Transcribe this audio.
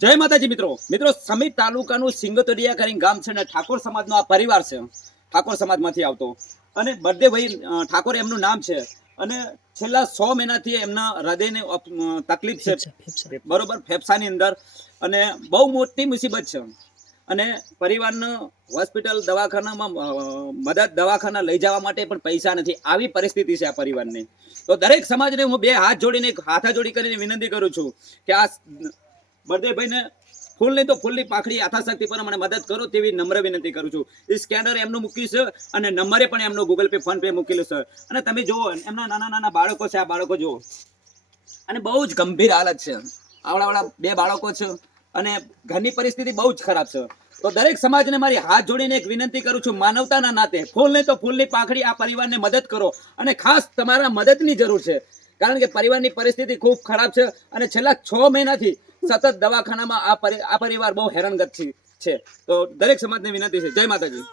જય માતાજી મિત્રો સમિત તાલુકાનું સિંગતોડિયા કરીને ગામ છે ને ઠાકોર સમાજનો આ પરિવાર છે. ઠાકોર સમાજમાંથી આવતો અને બળદેવભાઈ ઠાકોર એમનું નામ છે અને છેલ્લા 100 મહિનાથી એમના હૃદયની તકલીફ છે, બરોબર, ફેફસાની અંદર, અને બહુ મોટી મુસીબત છે અને પરિવારને હોસ્પિટલ દવાખાનામાં દવાખાના લઈ જવા માટે પણ પૈસા નથી. આવી પરિસ્થિતિ છે આ પરિવારની. તો દરેક સમાજને હું બે હાથ જોડીને હાથાજોડી કરીને વિનંતી કરું છું કે આ બળદેવભાઈને ફૂલ નહીં તો ફૂલની પાખડી યથાશક્તિ પર મને મદદ કરો તેવી નમ્ર વિનંતી કરું છું. એ સ્કેનર એમનું મૂકી છે અને નંબરે પણ એમનો ગૂગલ પે ફોન પે મૂકેલો છે. અને તમે જુઓ એમના નાના નાના બાળકો છે, આ બાળકો જુઓ, અને બહુ જ ગંભીર હાલત છે. આવડાવાળા બે બાળકો છે અને ઘરની પરિસ્થિતિ બહુ જ ખરાબ છે. તો દરેક સમાજને મારી હાથ જોડીને એક વિનંતી કરું છું, માનવતાના નાતે ફૂલ નહીં તો ફૂલની પાખડી આ પરિવારને મદદ કરો. અને ખાસ તમારા મદદની જરૂર છે, કારણ કે પરિવારની પરિસ્થિતિ ખૂબ ખરાબ છે અને છેલ્લા 6 મહિનાથી સતત દવાખાનામાં આ પરિવાર બહુ હેરાનગત છે. તો દરેક સમાજને વિનંતી છે. જય માતાજી.